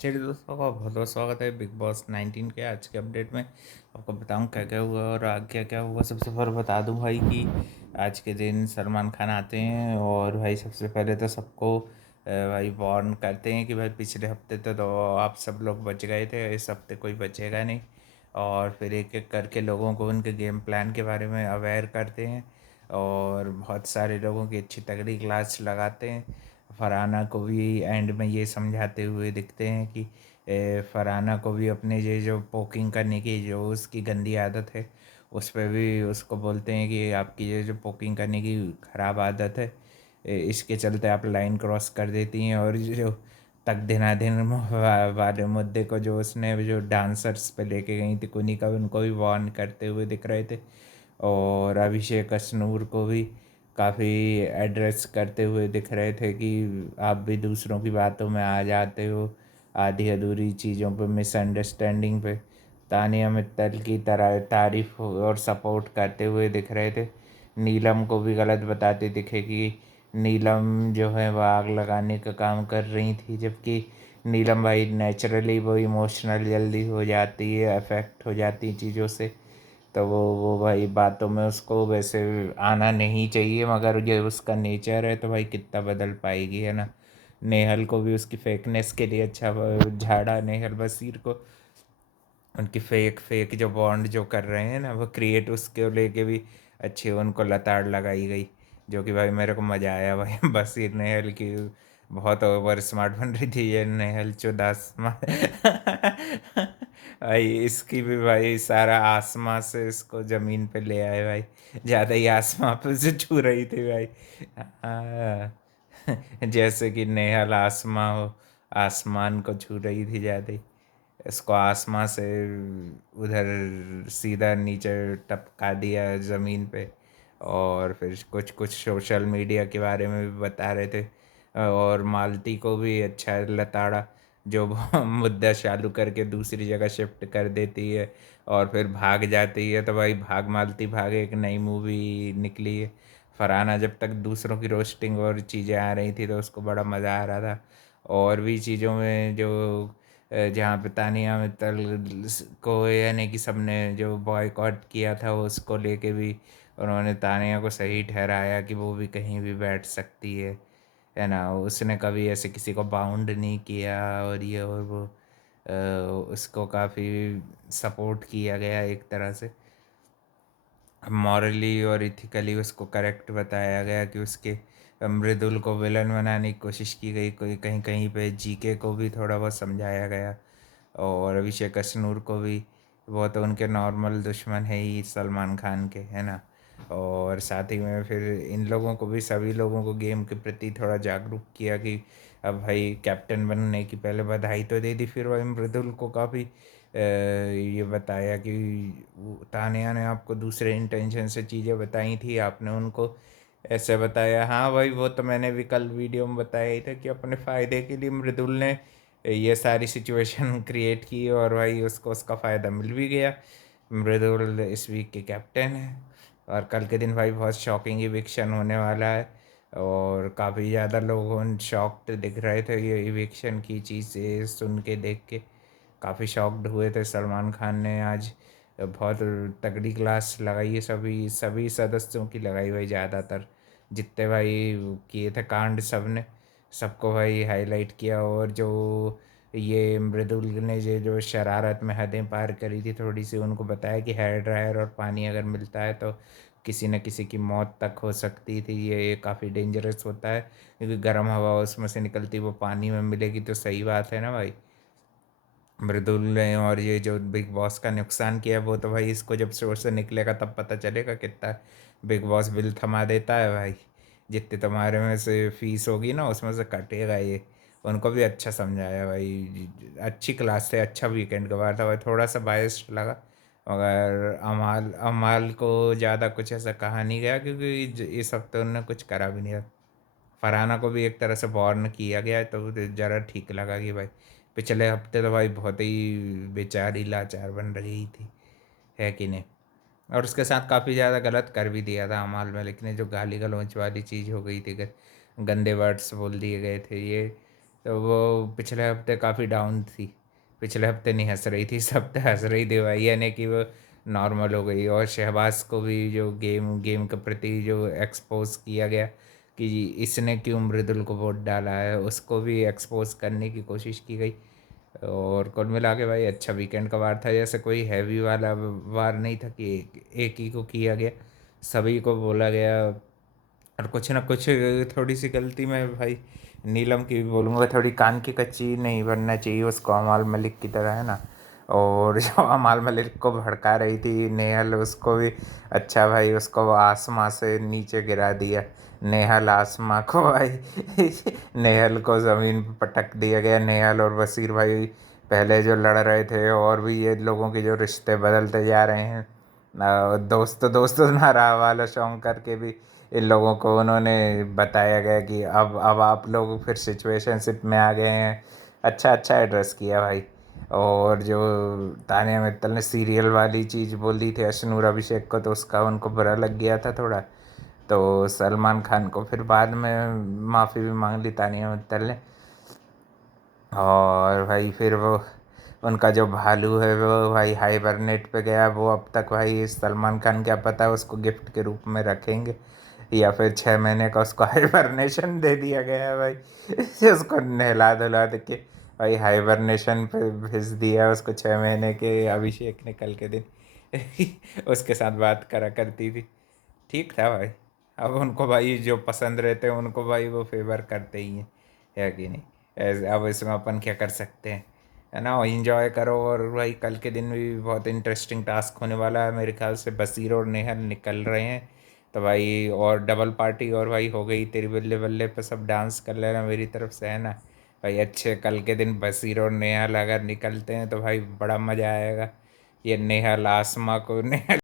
चलिए दोस्तों का बहुत बहुत स्वागत है बिग बॉस 19 के आज के अपडेट में। आपको बताऊं क्या क्या हुआ और आगे क्या क्या हुआ। सबसे पहले बता दूं भाई कि आज के दिन सलमान खान आते हैं और भाई सबसे पहले तो सबको भाई वार्न करते हैं कि भाई पिछले हफ्ते तो आप सब लोग बच गए थे, इस हफ्ते कोई बचेगा नहीं। और फिर एक एक करके लोगों को उनके गेम प्लान के बारे में अवेयर करते हैं और बहुत सारे लोगों की अच्छी तगड़ी क्लास लगाते हैं। फरहाना को भी एंड में ये समझाते हुए दिखते हैं कि फरहाना को भी अपने ये जो पोकिंग करने की जो उसकी गंदी आदत है उस पर भी उसको बोलते हैं कि आपकी ये जो पोकिंग करने की ख़राब आदत है, इसके चलते आप लाइन क्रॉस कर देती हैं। और जो तक दिनादिन वाले मुद्दे को जो उसने जो डांसर्स पे लेके गई थी कुनी का, उनको भी वार्न करते हुए दिख रहे थे। और अभिषेक अश्नूर को भी काफ़ी एड्रेस करते हुए दिख रहे थे कि आप भी दूसरों की बातों में आ जाते हो, आधी अधूरी चीज़ों पे, मिसअंडरस्टैंडिंग पे। तानिया मित्तल की तरह तारीफ और सपोर्ट करते हुए दिख रहे थे। नीलम को भी गलत बताते दिखे कि नीलम जो है वह आग लगाने का काम कर रही थी, जबकि नीलम भाई नेचुरली वो इमोशनल जल्दी हो जाती है, अफेक्ट हो जाती चीज़ों से। तो वो भाई बातों में उसको वैसे आना नहीं चाहिए, मगर ये उसका नेचर है तो भाई कितना बदल पाएगी, है ना। नेहल को भी उसकी फेकनेस के लिए अच्छा झाड़ा, नेहल बसीर को उनकी फेक फेक जो बॉन्ड जो कर रहे हैं ना वो क्रिएट, उसके लेके भी अच्छी उनको लताड़ लगाई गई, जो कि भाई मेरे को मज़ा आया भाई बसीर नेहल की बहुत ओवर स्मार्ट बन रही थी ये नेहल चुदास भाई इसकी भी भाई सारा आसमां से इसको ज़मीन पे ले आए भाई, ज़्यादा ही आसमां पे से छू रही थी भाई। जैसे कि नेहल आसमां हो, आसमान को छू रही थी ज़्यादा ही। इसको आसमां से उधर सीधा नीचे टपका दिया ज़मीन पे। और फिर कुछ कुछ सोशल मीडिया के बारे में भी बता रहे थे। और मालती को भी अच्छा लताड़ा, जो वो मुद्दा चालू करके दूसरी जगह शिफ्ट कर देती है और फिर भाग जाती है। तो भाई भाग मालती भाग एक नई मूवी निकली है। फरहाना जब तक दूसरों की रोस्टिंग और चीज़ें आ रही थी तो उसको बड़ा मज़ा आ रहा था। और भी चीज़ों में जो जहाँ पे तानिया मित्तल को यानी कि सबने जो बॉयकॉट किया था उसको लेके भी उन्होंने तानिया को सही ठहराया कि वो भी कहीं भी बैठ सकती है ना। उसने कभी ऐसे किसी को बाउंड नहीं किया और ये और वो, उसको काफ़ी सपोर्ट किया गया एक तरह से। मॉरली और इथिकली उसको करेक्ट बताया गया कि उसके मृदुल को विलन बनाने की कोशिश की गई, कोई कहीं कहीं पे जीके को भी थोड़ा बहुत समझाया गया। और अभिषेक अश्नूर को भी, वो तो उनके नॉर्मल दुश्मन है ही सलमान खान के, है ना। और साथ ही में फिर इन लोगों को भी, सभी लोगों को गेम के प्रति थोड़ा जागरूक किया कि अब भाई कैप्टन बनने की पहले बधाई तो दे दी, फिर वही मृदुल को काफ़ी ये बताया कि तानिया ने आपको दूसरे इंटेंशन से चीज़ें बताई थी, आपने उनको ऐसे बताया। हाँ भाई वो तो मैंने भी कल वीडियो में बताया ही था कि अपने फ़ायदे के लिए मृदुल ने ये सारी सिचुएशन क्रिएट की और भाई उसको उसका फ़ायदा मिल भी गया। मृदुल इस वीक के कैप्टन है और कल के दिन भाई बहुत शॉकिंग इविक्शन होने वाला है। और काफ़ी ज़्यादा लोग शॉक्ड दिख रहे थे ये इविक्शन की चीज़ें सुन के, देख के काफ़ी शॉक्ड हुए थे। सलमान खान ने आज बहुत तगड़ी क्लास लगाई है, सभी सभी सदस्यों की लगाई भाई, ज़्यादातर जितने भाई किए थे कांड सब ने, सबको भाई हाईलाइट किया। और जो ये मृदुल ने ये जो शरारत में हदें पार करी थी थोड़ी सी, उनको बताया कि हेयर ड्रायर और पानी अगर मिलता है तो किसी न किसी की मौत तक हो सकती थी, ये काफ़ी डेंजरस होता है क्योंकि गर्म हवा उसमें से निकलती वो पानी में मिलेगी, तो सही बात है ना भाई। मृदुल ने और ये जो बिग बॉस का नुकसान किया वो तो भाई इसको जब शोर से निकलेगा तब पता चलेगा कितना बिग बॉस बिल थमा देता है भाई। जितने तुम्हारे में से फीस होगी ना उसमें से कटेगा ये। उनको भी अच्छा समझाया भाई, अच्छी क्लास थे, अच्छा वीकेंड का बार था भाई, थोड़ा सा बायस्ड लगा। मगर अमाल अमाल को ज़्यादा कुछ ऐसा कहा नहीं गया क्योंकि इस हफ्ते उन्होंने कुछ करा भी नहीं था। फरहाना को भी एक तरह से वार्न किया गया है तो ज़रा ठीक लगा कि भाई पिछले हफ्ते तो भाई बहुत ही बेचारी लाचार बन रही थी, है कि नहीं। और उसके साथ काफ़ी ज़्यादा गलत कर भी दिया था अमाल में, लेकिन ये जो गाली गलौच वाली चीज़ हो गई थी, गंदे वर्ड्स बोल दिए गए थे, ये तो वो पिछले हफ्ते काफ़ी डाउन थी। पिछले हफ्ते नहीं हंस रही थी, इस हफ्ते हंस रही थी भाई, यानी कि वो नॉर्मल हो गई। और शहबाज को भी जो गेम गेम के प्रति जो एक्सपोज किया गया कि इसने क्यों मृदुल को वोट डाला है, उसको भी एक्सपोज करने की कोशिश की गई। और कुल मिला के भाई अच्छा वीकेंड का वार था। जैसे कोई हैवी वाला वार नहीं था कि एक ही को किया गया, सभी को बोला गया। और कुछ ना कुछ थोड़ी सी गलती में भाई नीलम की भी बोलूँगा, थोड़ी कान की कच्ची नहीं बनना चाहिए उसको अमाल मलिक की तरह, है ना। और जो अमाल मलिक को भड़का रही थी नेहल, उसको भी अच्छा भाई, उसको वो आसमां से नीचे गिरा दिया। नेहल आसमां को भाई नेहल को ज़मीन पर पटक दिया गया। नेहल और वसीर भाई पहले जो लड़ रहे थे, और भी ये लोगों के जो रिश्ते बदलते जा रहे हैं, दोस्त दोस्त ना रहा वाला सॉन्ग करके भी इन लोगों को उन्होंने बताया गया कि अब आप लोग फिर सिचुएशनशिप में आ गए हैं। अच्छा अच्छा एड्रेस किया भाई। और जो तानिया मित्तल ने सीरियल वाली चीज़ बोली थी अशनूर अभिषेक को, तो उसका उनको बुरा लग गया था थोड़ा। तो सलमान खान को फिर बाद में माफ़ी भी मांग ली तानिया मित्तल ने। और भाई फिर वो उनका जो भालू है वो भाई हाइबरनेट पे गया। वो अब तक भाई सलमान खान क्या पता है उसको गिफ्ट के रूप में रखेंगे, या फिर 6 महीने का उसको हाइबरनेशन दे दिया गया है भाई। उसको नहला धुला दे के भाई हाइबरनेशन पे भेज दिया उसको 6 महीने के। अभिषेक ने कल के दिन उसके साथ बात करा करती थी। ठीक था भाई। अब उनको भाई जो पसंद रहते हैं उनको भाई वो फेवर करते ही हैं, है कि नहीं। अब इसमें अपन क्या कर सकते हैं, है ना। इंजॉय करो। और भाई कल के दिन भी बहुत इंटरेस्टिंग टास्क होने वाला है मेरे ख्याल से। बसीर और नेहल निकल रहे हैं तो भाई, और डबल पार्टी और भाई हो गई तेरी बल्ले बल्ले पे सब डांस कर लेना मेरी तरफ से, है ना। भाई अच्छे कल के दिन बसीर और नेहल अगर निकलते हैं तो भाई बड़ा मज़ा आएगा। ये नेहल आसमा को नेहल